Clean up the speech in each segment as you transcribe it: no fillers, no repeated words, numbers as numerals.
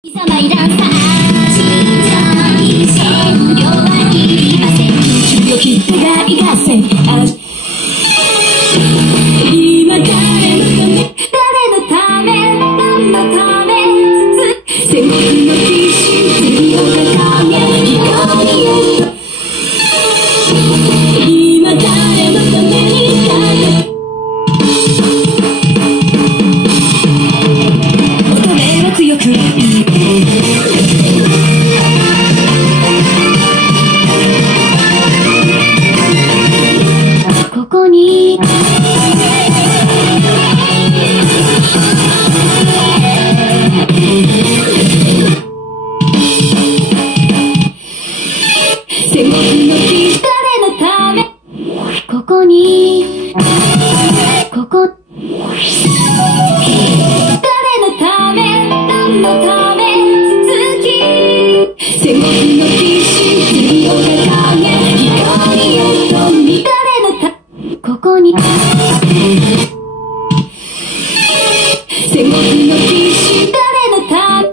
貴様いらんさちっちゃい遠慮はいりません強気願い合戦今誰のため何のため戦国の騎士次を掲げ光へと今誰のために乙女は強くここに戦国の騎士誰のためここにここ誰のため何のため月戦国の騎士次を掲げ光へと見誰のたここに戦国の騎士誰のため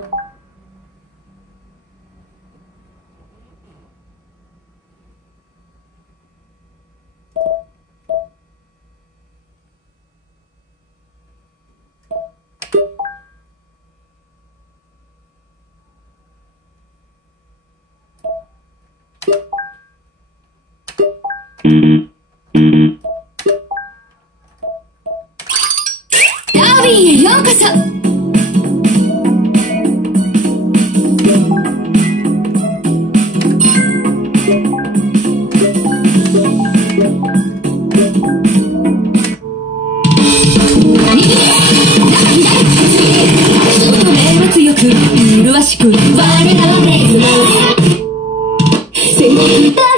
ダーウィンへようこそ乙女は強く麗しく我らはレース戦国だ